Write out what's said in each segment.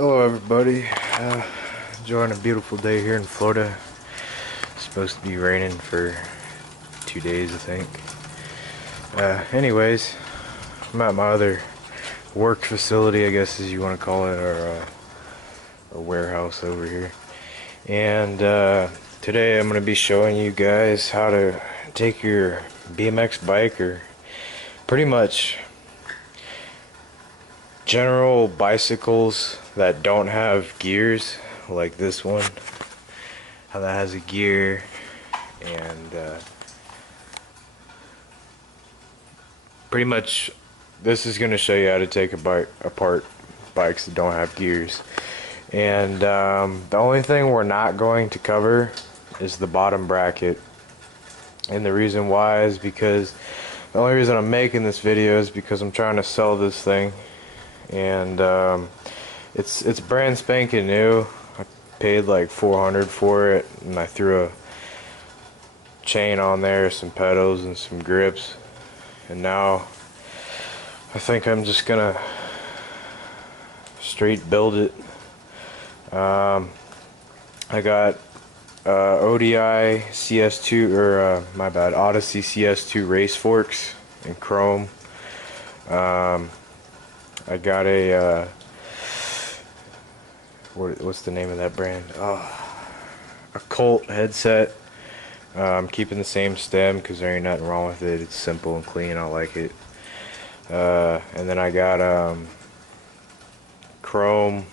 Hello everybody, enjoying a beautiful day here in Florida. It's supposed to be raining for 2 days I think. Anyways, I'm at my other work facility, I guess as you want to call it, or a warehouse over here. And today I'm going to be showing you guys how to take your BMX bike, or pretty much general bicycles that don't have gears, like this one, how that has a gear, and pretty much this is going to show you how to take apart bikes that don't have gears. And the only thing we're not going to cover is the bottom bracket, and the reason why is because the only reason I'm making this video is because I'm trying to sell this thing. And it's brand spanking new. I paid like $400 for it, and I threw a chain on there, some pedals and some grips, and now I think I'm just gonna straight build it. I got ODI CS2, or my bad, Odyssey CS2 race forks in chrome. I got a what's the name of that brand? Oh, a Colt headset. I'm keeping the same stem because there ain't nothing wrong with it. It's simple and clean. I like it. And then I got chrome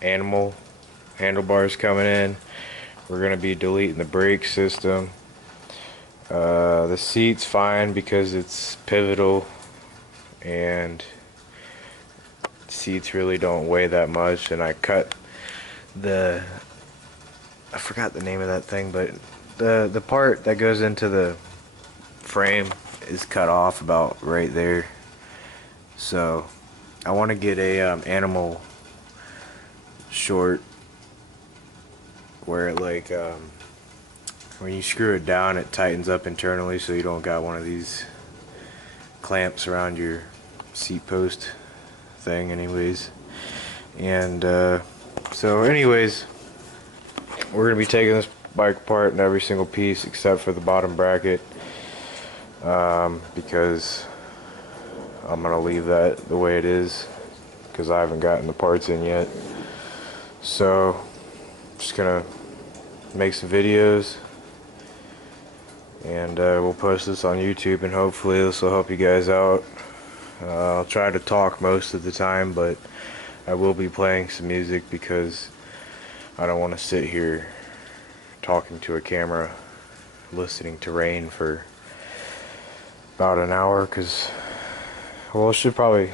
animal handlebars coming in. We're gonna be deleting the brake system. The seat's fine because it's pivotal, and seats really don't weigh that much. And I cut I forgot the name of that thing, but the part that goes into the frame is cut off about right there. So I want to get a animal short where it, like, when you screw it down, it tightens up internally, so you don't got one of these clamps around your seat post thing anyways. And so anyways, we're gonna be taking this bike apart in every single piece except for the bottom bracket, because I'm gonna leave that the way it is because I haven't gotten the parts in yet. So just gonna make some videos, and we'll post this on YouTube, and hopefully this will help you guys out. I'll try to talk most of the time, but I will be playing some music because I don't want to sit here talking to a camera listening to rain for about an hour, because, well, it should probably,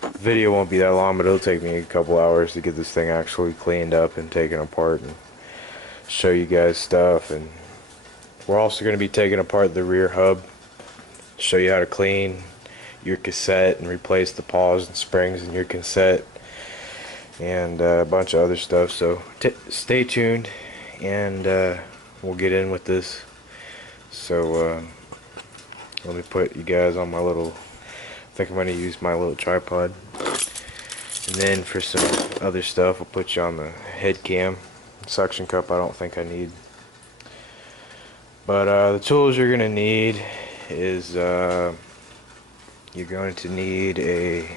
the video won't be that long, but it'll take me a couple hours to get this thing actually cleaned up and taken apart and show you guys stuff. And we're also going to be taking apart the rear hub, show you how to clean your cassette and replace the paws and springs in your cassette, and a bunch of other stuff. So stay tuned, and we'll get in with this. So let me put you guys on my little, I think I'm going to use my little tripod, and then for some other stuff I'll put you on the head cam. Suction cup I don't think I need, but the tools you're going to need is you're going to need a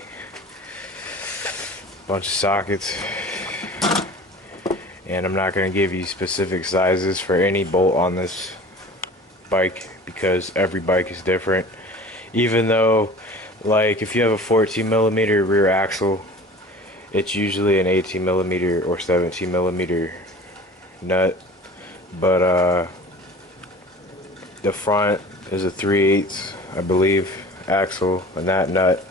bunch of sockets, and I'm not going to give you specific sizes for any bolt on this bike because every bike is different. Even though, like, if you have a 14mm rear axle, it's usually an 18mm or 17mm nut, but the front is a 3/8, I believe, axle, and that nut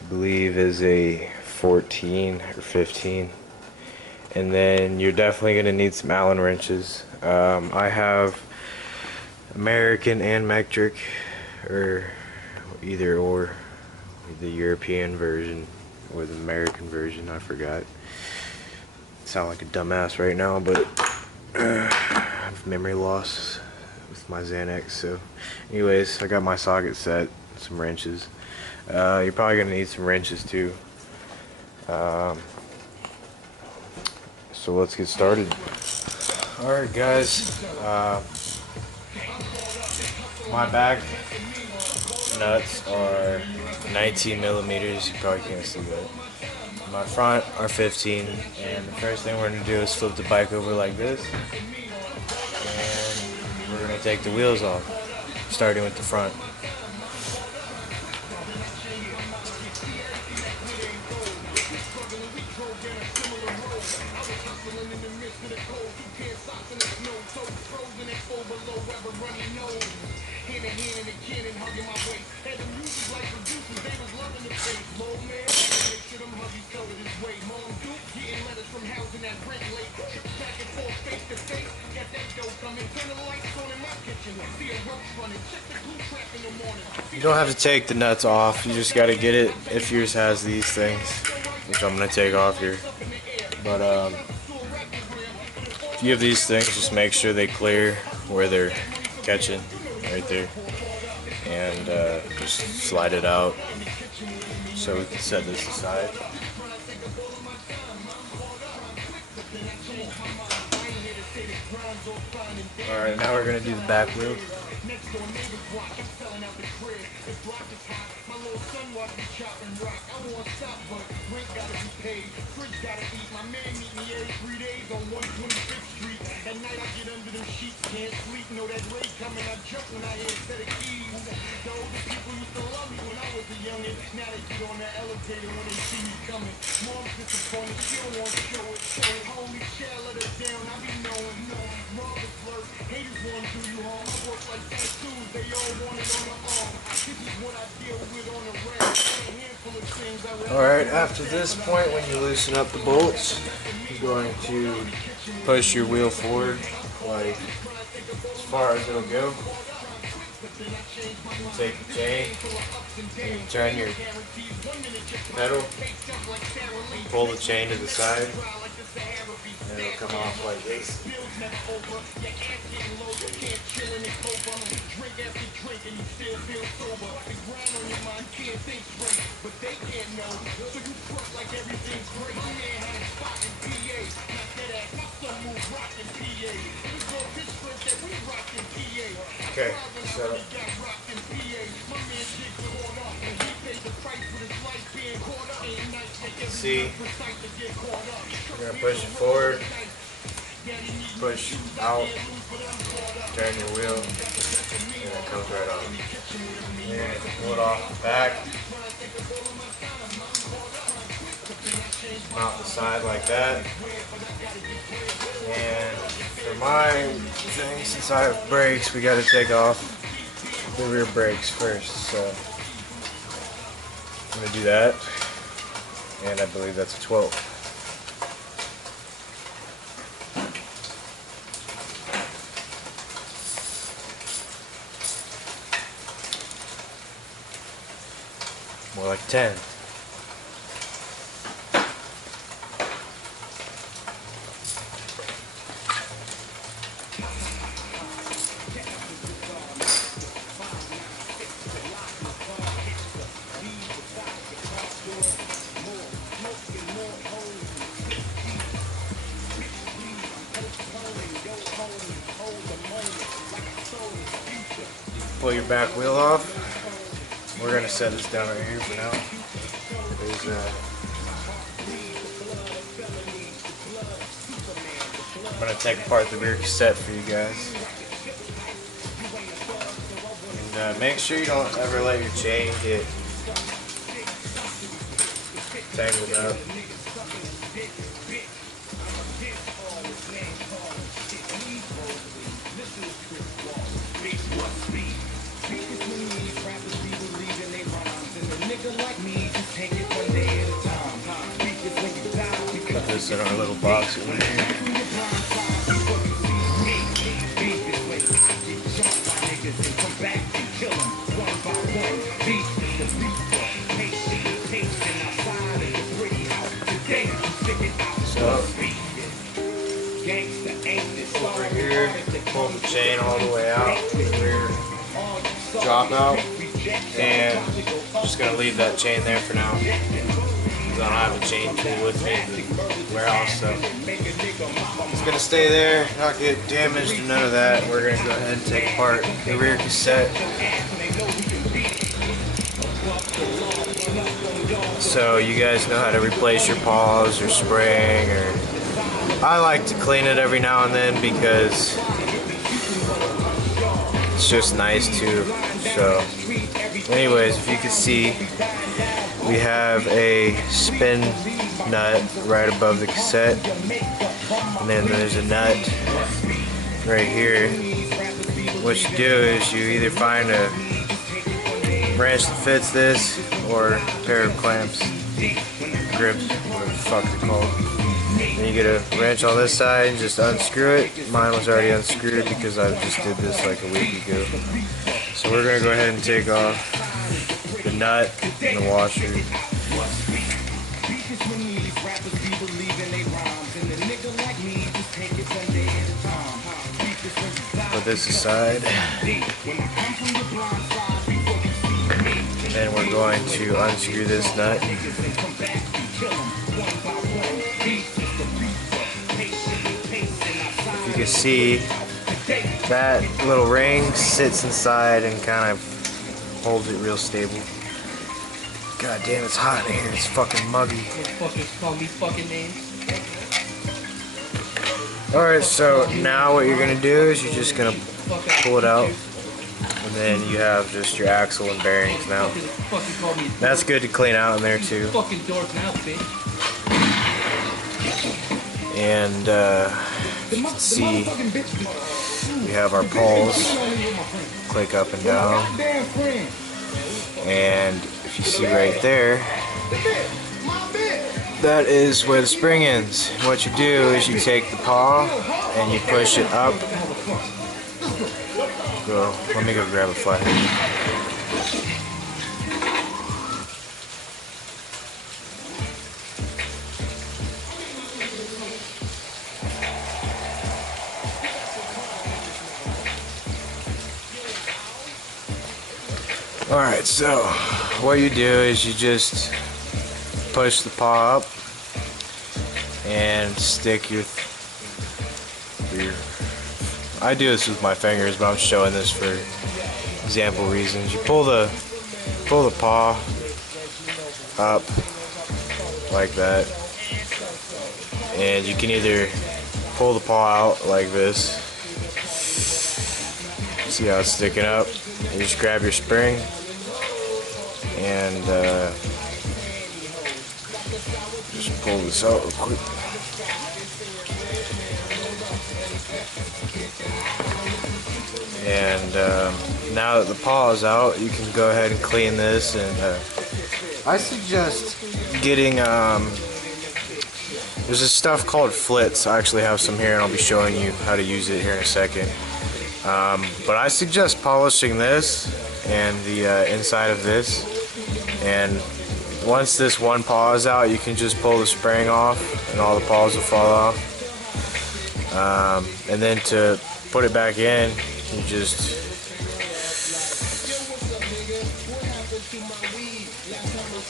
I believe is a 14 or 15. And then you're definitely going to need some Allen wrenches. I have American and metric, or either or, the European version or the American version, I forgot. Sound like a dumbass right now, but I have memory loss with my Xanax. So anyways, I got my socket set, some wrenches. You're probably gonna need some wrenches too. so let's get started. Alright guys, my back nuts are 19 millimeters, you probably can't see that. My front are 15, and the first thing we're going to do is flip the bike over like this, and we're going to take the wheels off, starting with the front. You don't have to take the nuts off, you just got to get it if yours has these things, which I'm going to take off here. But if you have these things, just make sure they clear where they're catching, right there, and just slide it out so we can set this aside. Alright, now we're going to do the back wheel. Alright, after this point, when you loosen up the bolts, you're going to push your wheel forward, like as far as it'll go. You take the chain, and you turn your pedal, pull the chain to the side, and it'll come off like this. Okay, so see, you're going to push it forward, push out, turn your wheel, and it comes right off. You're going to pull it off the back, mount the side like that. And for my thing, since I have brakes, we got to take off the rear brakes first. So I'm going to do that, and I believe that's a 12. More like 10. Pull your back wheel off. We're going to set this down right here for now. I'm going to take apart the rear cassette for you guys. And make sure you don't ever let your chain get tangled up. Put this in our little box over here. So, over here, pull the chain all the way out, the rear drop out, and I'm just going to leave that chain there for now. because I don't have a chain tool with me in the warehouse, so it's gonna stay there, not get damaged or none of that. We're gonna go ahead and take apart the rear cassette. So you guys know how to replace your paws or spring, or I like to clean it every now and then because it's just nice too. So anyways, if you can see, we have a spin nut right above the cassette, and then there's a nut right here. What you do is you either find a wrench that fits this or a pair of clamps, grips, whatever the fuck they're called. Then you get a wrench on this side and just unscrew it. Mine was already unscrewed because I just did this like a week ago. So we're gonna go ahead and take off the nut and the washer. Put this aside. And then we're going to unscrew this nut. If you can see, that little ring sits inside and kind of holds it real stable. God damn, it's hot in here. It's fucking muggy. Alright, so now what you're going to do is you're just going to pull it out. And then you have just your axle and bearings now. That's good to clean out in there too. And you can see we have our poles. Click up and down. And if you see right there, that is where the spring ends. What you do is you take the paw and you push it up. Let me go grab a flathead. Alright, so what you do is you just push the paw up and stick your I do this with my fingers, but I'm showing this for example reasons. You pull the paw up like that, and you can either pull the paw out like this. See how it's sticking up? You just grab your spring and just pull this out real quick. And now that the paw is out, you can go ahead and clean this. And I suggest getting there's this stuff called flits. I actually have some here, and I'll be showing you how to use it here in a second. But I suggest polishing this and the inside of this. And once this one paw is out, you can just pull the spring off, and all the paws will fall off. And then to put it back in, you just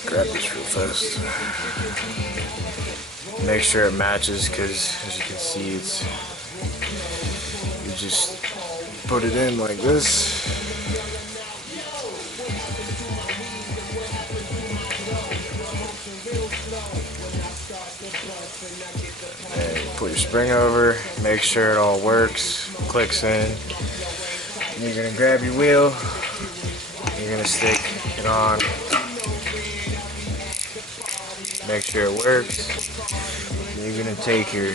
grab this real fast. Make sure it matches, because as you can see, you just put it in like this. And you put your spring over, make sure it all works, clicks in. You're going to grab your wheel, you're going to stick it on, make sure it works. You're going to take your